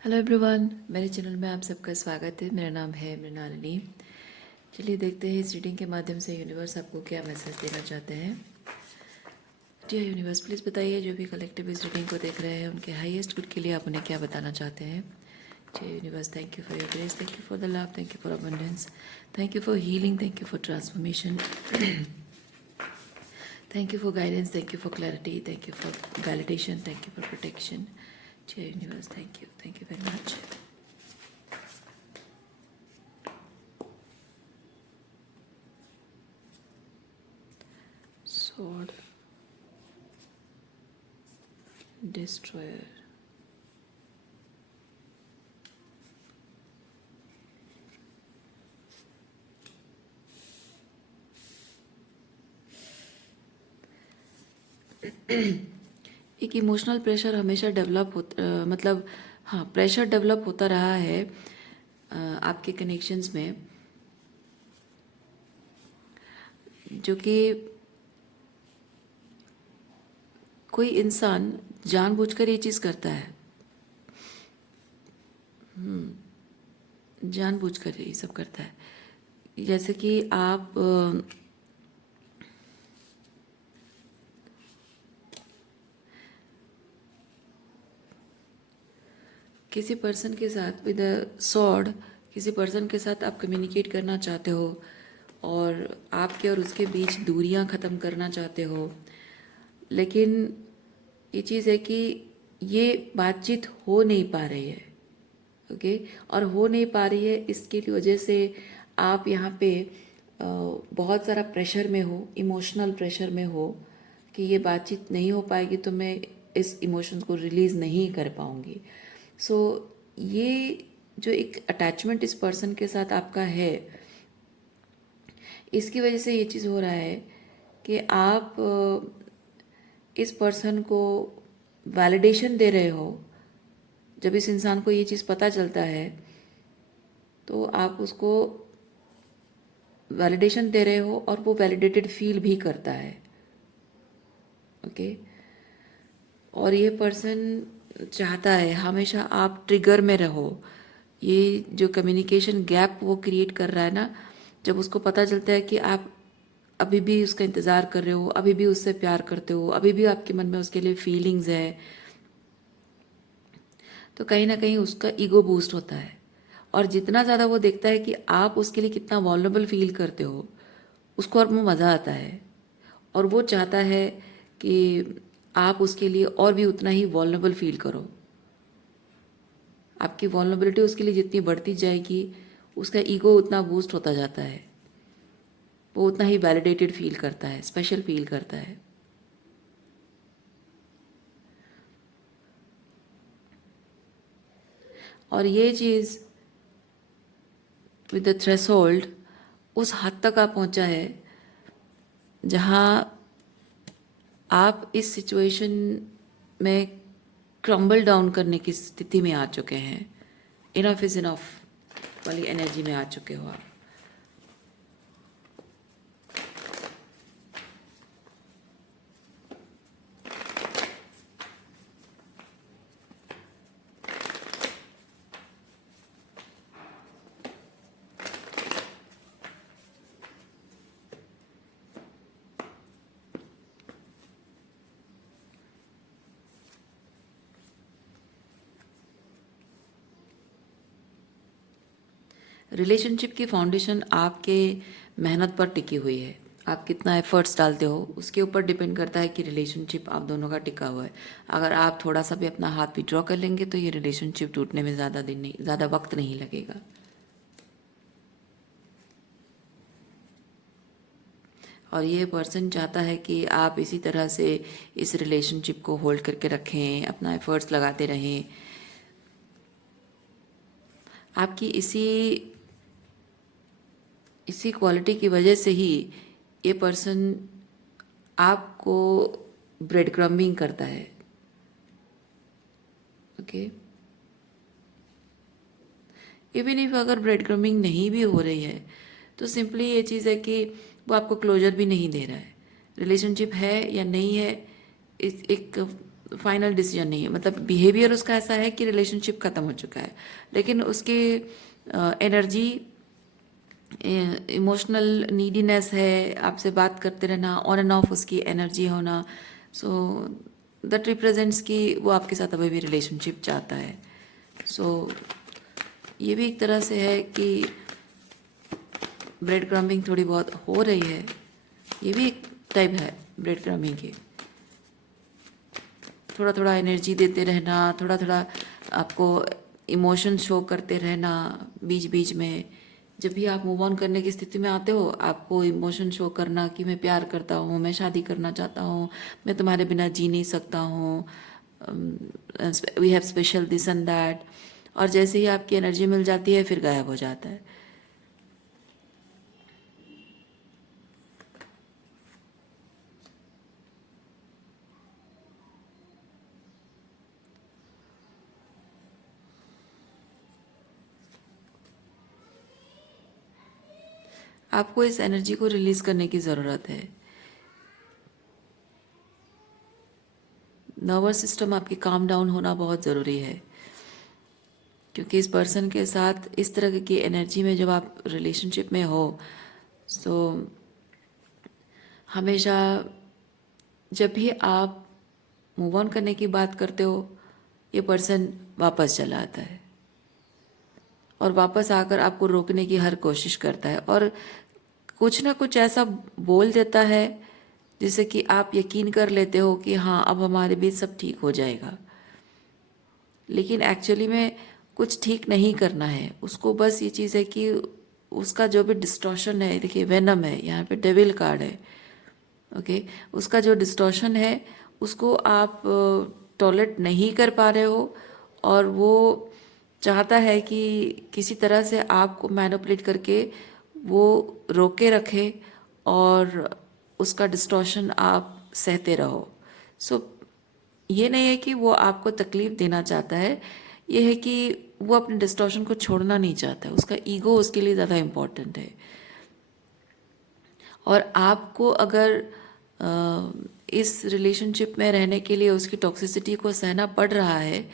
Hello everyone, मेरे channel में आप सबका स्वागत है। मेरा नाम है मृणालिनी। चलिए देखते हैं इस रीडिंग के माध्यम से यूनिवर्स आपको क्या मैसेज देना चाहते हैं। डियर यूनिवर्स, प्लीज़ बताइए जो भी कलेक्टिव इस रीडिंग को देख रहे हैं उनके हाईएस्ट गुड के लिए आप उन्हें क्या बताना चाहते हैं। Dear universe, thank you for your grace, thank you for the love, thank you for abundance, thank you for healing, thank you for transformation, thank you for guidance, thank you for clarity, thank you for validation, thank you for protection. Dear universe, thank you very much. Sword Destroyer. एक emotional pressure हमेशा develop होता मतलब हाँ, pressure develop होता रहा है आपके connections में, जो कि कोई इंसान जानबूझकर ये चीज़ करता है। जानबूझकर ये सब करता है। जैसे कि आप किसी पर्सन के साथ विद अ सॉर्ड, किसी पर्सन के साथ आप कम्युनिकेट करना चाहते हो और आपके और उसके बीच दूरियां ख़त्म करना चाहते हो, लेकिन ये चीज़ है कि ये बातचीत हो नहीं पा रही है। ओके, और हो नहीं पा रही है इसकी वजह से आप यहाँ पे बहुत सारा प्रेशर में हो, इमोशनल प्रेशर में हो कि ये बातचीत नहीं हो पाएगी तो मैं इस इमोशंस को रिलीज़ नहीं कर पाऊँगी। सो ये जो एक अटैचमेंट इस पर्सन के साथ आपका है, इसकी वजह से ये चीज़ हो रहा है कि आप इस पर्सन को वैलिडेशन दे रहे हो। जब इस इंसान को ये चीज़ पता चलता है तो आप उसको वैलिडेशन दे रहे हो और वो वैलिडेटेड फील भी करता है। ओके, और ये पर्सन चाहता है हमेशा आप ट्रिगर में रहो। ये जो कम्युनिकेशन गैप वो क्रिएट कर रहा है ना, जब उसको पता चलता है कि आप अभी भी उसका इंतज़ार कर रहे हो, अभी भी उससे प्यार करते हो, अभी भी आपके मन में उसके लिए फीलिंग्स है, तो कहीं ना कहीं उसका ईगो बूस्ट होता है। और जितना ज़्यादा वो देखता है कि आप उसके लिए कितना वॉल्नरेबल फील करते हो, उसको और वो मज़ा आता है और वो चाहता है कि आप उसके लिए और भी उतना ही वॉल्नरेबल फील करो। आपकी वॉल्नरेबिलिटी उसके लिए जितनी बढ़ती जाएगी, उसका ईगो उतना बूस्ट होता जाता है, वो उतना ही वैलिडेटेड फील करता है, स्पेशल फील करता है। और ये चीज़ विद द थ्रेशोल्ड उस हद तक आप पहुंचा है जहां आप इस सिचुएशन में क्रम्बल डाउन करने की स्थिति में आ चुके हैं। इनफ इज इनफ वाली एनर्जी में आ चुके हो आप। रिलेशनशिप की फाउंडेशन आपके मेहनत पर टिकी हुई है। आप कितना एफर्ट्स डालते हो उसके ऊपर डिपेंड करता है कि रिलेशनशिप आप दोनों का टिका हुआ है। अगर आप थोड़ा सा भी अपना हाथ विड्रॉ कर लेंगे तो ये रिलेशनशिप टूटने में ज़्यादा वक्त नहीं लगेगा। और ये पर्सन चाहता है कि आप इसी तरह से इस रिलेशनशिप को होल्ड करके रखें, अपना एफर्ट्स लगाते रहें। आपकी इसी क्वालिटी की वजह से ही ये पर्सन आपको ब्रेड क्रम्बिंग करता है। ओके, इवन इफ अगर ब्रेड क्रम्बिंग नहीं भी हो रही है तो सिंपली ये चीज़ है कि वो आपको क्लोजर भी नहीं दे रहा है। रिलेशनशिप है या नहीं है, इस एक फाइनल डिसीजन नहीं है, मतलब बिहेवियर उसका ऐसा है कि रिलेशनशिप ख़त्म हो चुका है, लेकिन उसके एनर्जी, इमोशनल नीडीनेस है, आपसे बात करते रहना, ऑन एंड ऑफ उसकी एनर्जी होना, सो दैट रिप्रेजेंट्स कि वो आपके साथ अभी भी रिलेशनशिप चाहता है। सो ये भी एक तरह से है कि ब्रेड क्रम्बिंग थोड़ी बहुत हो रही है, ये भी एक टाइप है ब्रेड क्रम्बिंग की। थोड़ा थोड़ा एनर्जी देते रहना, थोड़ा थोड़ा आपको इमोशन शो करते रहना बीच बीच में। जब भी आप मूव ऑन करने की स्थिति में आते हो, आपको इमोशन शो करना कि मैं प्यार करता हूँ, मैं शादी करना चाहता हूँ, मैं तुम्हारे बिना जी नहीं सकता हूँ, we have special this and that. और जैसे ही आपकी एनर्जी मिल जाती है फिर गायब हो जाता है। आपको इस एनर्जी को रिलीज करने की ज़रूरत है। नर्वस सिस्टम आपकी काम डाउन होना बहुत ज़रूरी है, क्योंकि इस पर्सन के साथ इस तरह की एनर्जी में जब आप रिलेशनशिप में हो, सो हमेशा जब भी आप मूव ऑन करने की बात करते हो, ये पर्सन वापस चला आता है और वापस आकर आपको रोकने की हर कोशिश करता है, और कुछ ना कुछ ऐसा बोल देता है जिससे कि आप यकीन कर लेते हो कि हाँ अब हमारे बीच सब ठीक हो जाएगा। लेकिन एक्चुअली में कुछ ठीक नहीं करना है उसको। बस ये चीज़ है कि उसका जो भी डिस्टॉर्शन है, देखिए वेनम है यहाँ पे, डेविल कार्ड है, ओके। उसका जो डिस्टॉर्शन है उसको आप टॉलरेट नहीं कर पा रहे हो, और वो चाहता है कि किसी तरह से आपको मैनिपुलेट करके वो रोके रखे और उसका डिस्टॉर्शन आप सहते रहो। सो ये नहीं है कि वो आपको तकलीफ देना चाहता है, ये है कि वो अपने डिस्टॉर्शन को छोड़ना नहीं चाहता है, उसका ईगो उसके लिए ज़्यादा इम्पोर्टेंट है। और आपको अगर इस रिलेशनशिप में रहने के लिए उसकी टॉक्सिसिटी को सहना पड़ रहा है,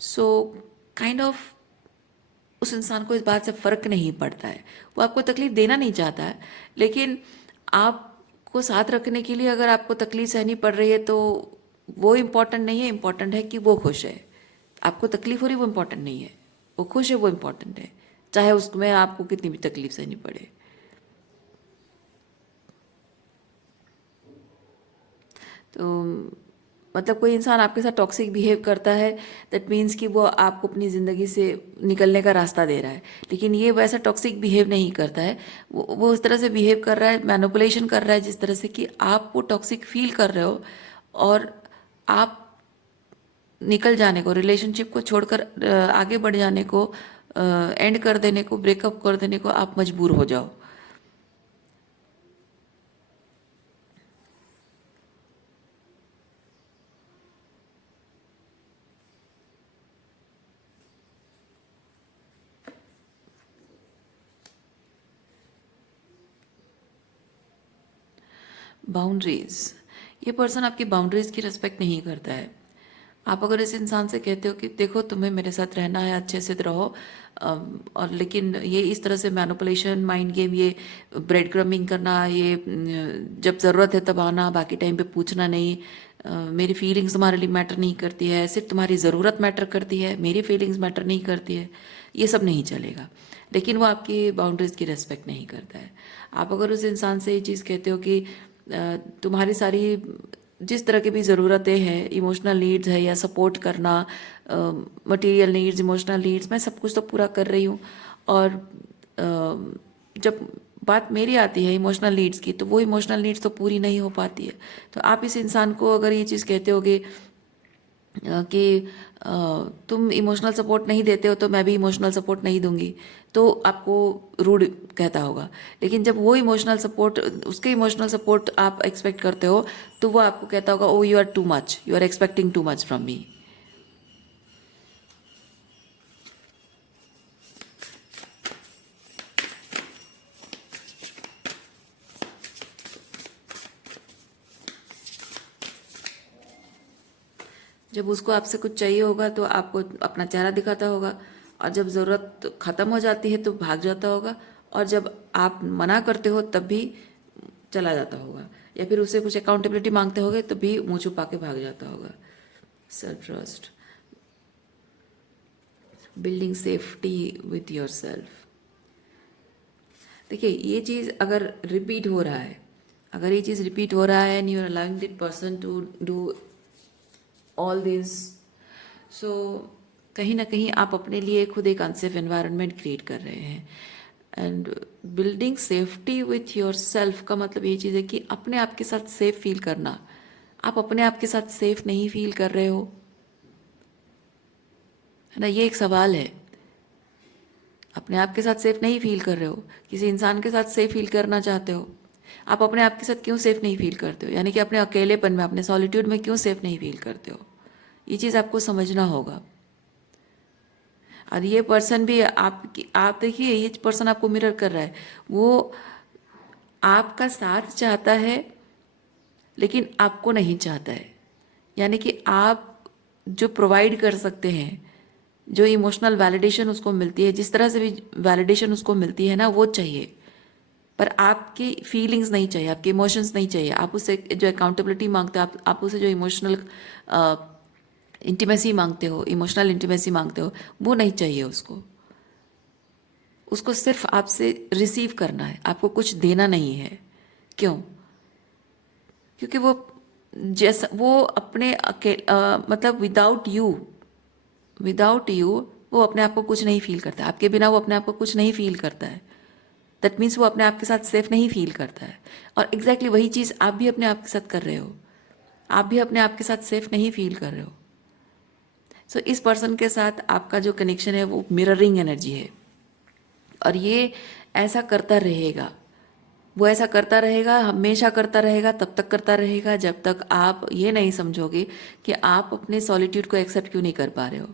सो काइंड ऑफ उस इंसान को इस बात से फ़र्क नहीं पड़ता है, वो आपको तकलीफ देना नहीं चाहता है, लेकिन आपको साथ रखने के लिए अगर आपको तकलीफ सहनी पड़ रही है तो वो इम्पोर्टेंट नहीं है, इम्पोर्टेंट है कि वो खुश है। आपको तकलीफ हो रही वो इम्पोर्टेंट नहीं है, वो खुश है वो इम्पोर्टेंट है, चाहे उसमें आपको कितनी भी तकलीफ सहनी पड़े। तो मतलब कोई इंसान आपके साथ टॉक्सिक बिहेव करता है, दैट मीन्स कि वो आपको अपनी ज़िंदगी से निकलने का रास्ता दे रहा है। लेकिन ये वैसा टॉक्सिक बिहेव नहीं करता है, वो उस तरह से बिहेव कर रहा है, मैनिपुलेशन कर रहा है जिस तरह से कि आप वो टॉक्सिक फील कर रहे हो, और आप निकल जाने को, रिलेशनशिप को छोड़कर आगे बढ़ जाने को, एंड कर देने को, ब्रेकअप कर देने को आप मजबूर हो जाओ। बाउंड्रीज, ये पर्सन आपकी बाउंड्रीज की रिस्पेक्ट नहीं करता है। आप अगर इस इंसान से कहते हो कि देखो तुम्हें मेरे साथ रहना है, अच्छे से रहो, और लेकिन ये इस तरह से मैनिपुलेशन, माइंड गेम, ये ब्रेड क्रम्बिंग करना, ये जब ज़रूरत है तब आना, बाकी टाइम पे पूछना नहीं, मेरी फीलिंग्स तुम्हारे लिए मैटर नहीं करती है, सिर्फ तुम्हारी ज़रूरत मैटर करती है, मेरी फीलिंग्स मैटर नहीं करती है, ये सब नहीं चलेगा। लेकिन वो आपकी बाउंड्रीज़ की रेस्पेक्ट नहीं करता है। आप अगर उस इंसान से ये चीज़ कहते हो कि तुम्हारी सारी जिस तरह की भी ज़रूरतें हैं, इमोशनल नीड्स है या सपोर्ट करना, मटेरियल नीड्स, इमोशनल नीड्स, मैं सब कुछ तो पूरा कर रही हूँ, और जब बात मेरी आती है इमोशनल नीड्स की, तो वो इमोशनल नीड्स तो पूरी नहीं हो पाती है। तो आप इस इंसान को अगर ये चीज़ कहते होगे कि तुम इमोशनल सपोर्ट नहीं देते हो तो मैं भी इमोशनल सपोर्ट नहीं दूंगी, तो आपको रूड कहता होगा। लेकिन जब वो इमोशनल सपोर्ट, उसके इमोशनल सपोर्ट आप एक्सपेक्ट करते हो, तो वो आपको कहता होगा oh you are too much, you are expecting too much from me. जब उसको आपसे कुछ चाहिए होगा तो आपको अपना चेहरा दिखाता होगा, और जब ज़रूरत ख़त्म हो जाती है तो भाग जाता होगा, और जब आप मना करते हो तब भी चला जाता होगा, या फिर उससे कुछ अकाउंटेबिलिटी मांगते होगे तो भी मुंह छुपा के भाग जाता होगा। Self trust, building safety with your self. देखिए, ये चीज़ अगर रिपीट हो रहा है, अगर ये चीज़ रिपीट हो रहा है and you are allowing that person to do all this, so कहीं ना कहीं आप अपने लिए खुद एक अनसेफ एनवायरनमेंट क्रिएट कर रहे हैं। And building safety with your self का मतलब ये चीज़ है कि अपने आप के साथ सेफ फील करना। आप अपने आप के साथ सेफ नहीं फील कर रहे हो, है ना, ये एक सवाल है। अपने आप के साथ सेफ नहीं फील कर रहे हो, किसी इंसान के साथ सेफ फील करना चाहते हो, आप अपने आप के साथ क्यों सेफ नहीं फील करते हो? यानी कि अपने अकेलेपन में, अपने सॉलिट्यूड में क्यों सेफ नहीं फील करते हो? ये चीज़ आपको समझना होगा। और ये पर्सन भी आप देखिए, ये पर्सन आपको मिरर कर रहा है, वो आपका साथ चाहता है लेकिन आपको नहीं चाहता है। यानी कि आप जो प्रोवाइड कर सकते हैं, जो इमोशनल वैलिडेशन उसको मिलती है, जिस तरह से भी वैलिडेशन उसको मिलती है ना, वो चाहिए, पर आपकी फीलिंग्स नहीं चाहिए, आपके इमोशंस नहीं चाहिए। आप उससे जो अकाउंटेबिलिटी मांगते हो, आप उससे जो इमोशनल इंटीमेसी मांगते हो, इमोशनल इंटीमेसी मांगते हो, वो नहीं चाहिए उसको। उसको सिर्फ आपसे रिसीव करना है, आपको कुछ देना नहीं है। क्यों? क्योंकि वो जैसा वो अपने मतलब विदाउट यू वो अपने आप को कुछ नहीं फील करता। आपके बिना वो अपने आप को कुछ नहीं फील करता है। दैट मीन्स वो अपने आप के साथ सेफ नहीं फील करता है। और एग्जैक्टली वही चीज़ आप भी अपने आप के साथ कर रहे हो। आप भी अपने आप के साथ सेफ नहीं फील कर रहे हो। सो इस पर्सन के साथ आपका जो कनेक्शन है वो मिररिंग एनर्जी है, और ये ऐसा करता रहेगा। वो ऐसा करता रहेगा, हमेशा करता रहेगा, तब तक करता रहेगा जब तक आप ये नहीं समझोगे कि आप अपने सॉलिट्यूड को एक्सेप्ट क्यों नहीं कर पा रहे हो,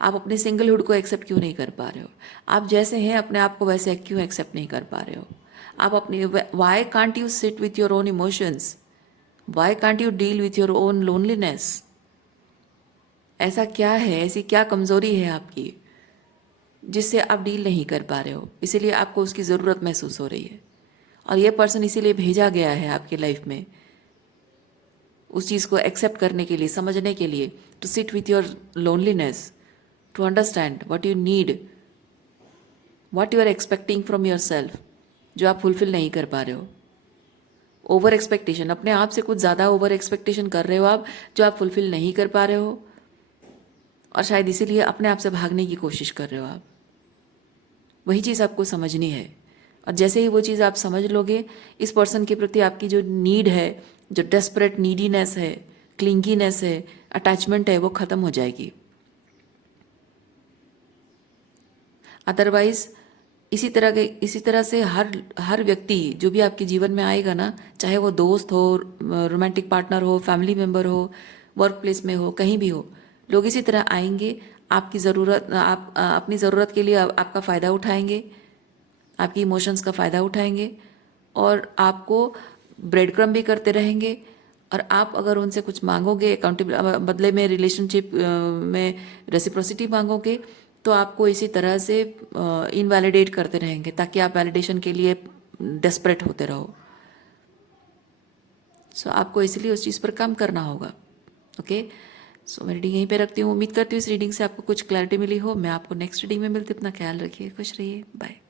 आप अपने सिंगलहुड को एक्सेप्ट क्यों नहीं कर पा रहे हो, आप जैसे हैं अपने आप को वैसे क्यों एक्सेप्ट नहीं कर पा रहे हो। आप अपने why can't you sit with your own emotions, why can't you deal with your own loneliness? ऐसा क्या है, ऐसी क्या कमजोरी है आपकी जिससे आप डील नहीं कर पा रहे हो, इसीलिए आपको उसकी ज़रूरत महसूस हो रही है। और ये पर्सन इसीलिए भेजा गया है आपकी लाइफ में, उस चीज़ को एक्सेप्ट करने के लिए, समझने के लिए, to sit with your loneliness, to understand what you need, what you are expecting from your self, जो आप फुलफिल नहीं कर पा रहे हो। ओवर एक्सपेक्टेशन, अपने आप से कुछ ज़्यादा ओवर एक्सपेक्टेशन कर रहे हो आप, जो आप फुलफिल नहीं कर पा रहे हो, और शायद इसीलिए अपने आप से भागने की कोशिश कर रहे हो आप। वही चीज़ आपको समझनी है। और जैसे ही वो चीज़ आप समझ लोगे, इस पर्सन के प्रति आपकी जो नीड है, जो डेस्परेट नीडीनेस है, क्लिंगीनेस है, अटैचमेंट है, वो ख़त्म हो जाएगी। अदरवाइज इसी तरह से हर व्यक्ति जो भी आपके जीवन में आएगा ना, चाहे वो दोस्त हो, रोमांटिक पार्टनर हो, फैमिली मेम्बर हो, वर्क प्लेस में हो, कहीं भी हो, लोग इसी तरह आएंगे, आपकी ज़रूरत, आप अपनी ज़रूरत के लिए आपका फ़ायदा उठाएंगे, आपकी इमोशंस का फ़ायदा उठाएंगे, और आपको ब्रेड क्रम्ब भी करते रहेंगे। और आप अगर उनसे कुछ मांगोगे अकाउंटेबल बदले में, रिलेशनशिप में रेसिप्रोसिटी मांगोगे, तो आपको इसी तरह से इनवैलिडेट करते रहेंगे, ताकि आप वैलिडेशन के लिए डेस्परेट होते रहो। सो आपको इसलिए उस चीज़ पर काम करना होगा। ओके, सो मैं रीडिंग यहीं पे रखती हूँ। उम्मीद करती हूँ इस रीडिंग से आपको कुछ क्लैरिटी मिली हो। मैं आपको नेक्स्ट रीडिंग में मिलती हूँ। अपना ख्याल रखिए, खुश रहिए, बाय।